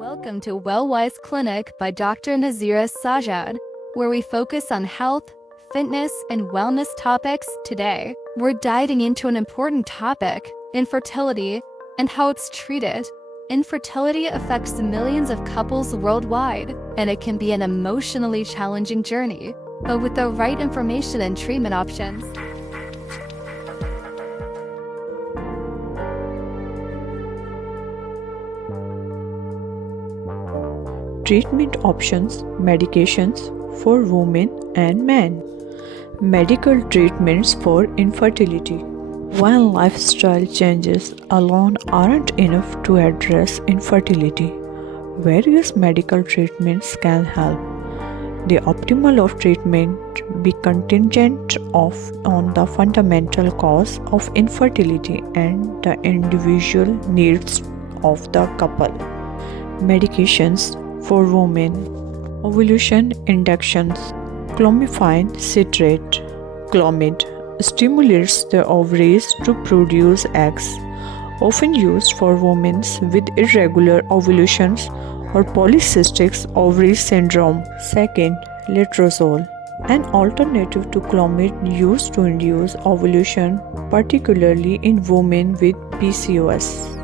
Welcome to Wellwise Clinic by Dr. Nazira Sajad, where we focus on health, fitness, and wellness topics. Today, we're diving into an important topic, infertility, and how it's treated. Infertility affects millions of couples worldwide, and it can be an emotionally challenging journey, but with the right information and treatment options. Treatment options, medications for women and men. Medical treatments for infertility. While lifestyle changes alone aren't enough to address infertility, various medical treatments can help. The optimal of treatment be contingent on the fundamental cause of infertility and the individual needs of the couple. Medications for women. Ovulation inductions. Clomiphene citrate, Clomid, stimulates the ovaries to produce eggs, often used for women with irregular ovulations or polycystic ovary syndrome. Second, letrozole, an alternative to Clomid used to induce ovulation, particularly in women with PCOS.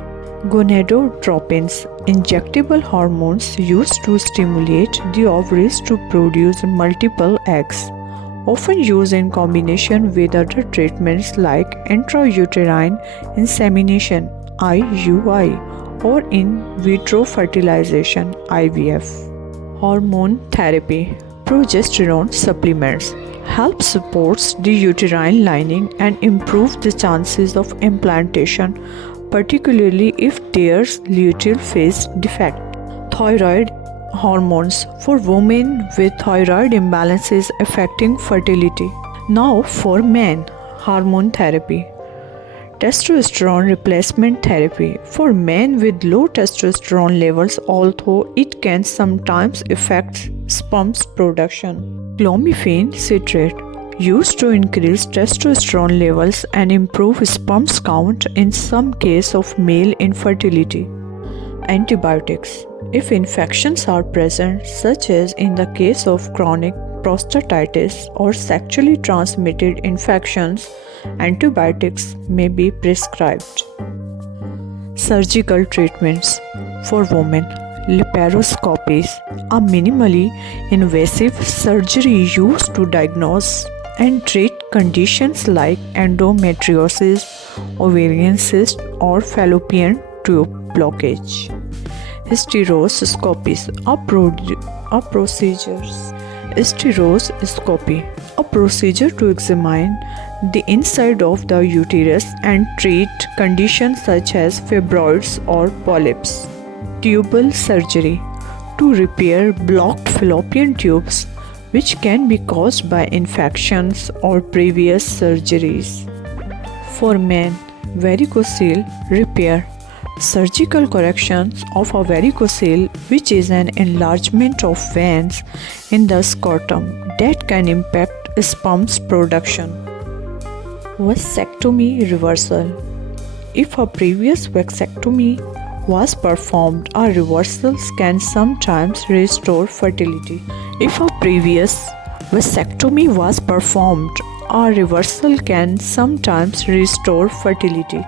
Gonadotropins, injectable hormones used to stimulate the ovaries to produce multiple eggs, often used in combination with other treatments like intrauterine insemination (IUI) or in vitro fertilization (IVF). Hormone therapy. Progesterone supplements help supports the uterine lining and improve the chances of implantation, particularly if there's luteal phase defect. Thyroid hormones for women with thyroid imbalances affecting fertility. Now for men, hormone therapy. Testosterone replacement therapy for men with low testosterone levels, although it can sometimes affect sperm production. Clomiphene citrate, used to increase testosterone levels and improve sperm count in some cases of male infertility. Antibiotics. If infections are present, such as in the case of chronic prostatitis or sexually transmitted infections, antibiotics may be prescribed. Surgical treatments for women. Laparoscopies, a minimally invasive surgery used to diagnose and treat conditions like endometriosis, ovarian cyst, or fallopian tube blockage. Hysteroscopy, a procedure to examine the inside of the uterus and treat conditions such as fibroids or polyps. Tubal surgery, to repair blocked fallopian tubes, which can be caused by infections or previous surgeries. For men, varicocele repair, surgical corrections of a varicocele, which is an enlargement of veins in the scrotum that can impact sperm production. Vasectomy reversal. If a previous vasectomy was performed, a reversal can sometimes restore fertility. If a previous vasectomy was performed, a reversal can sometimes restore fertility.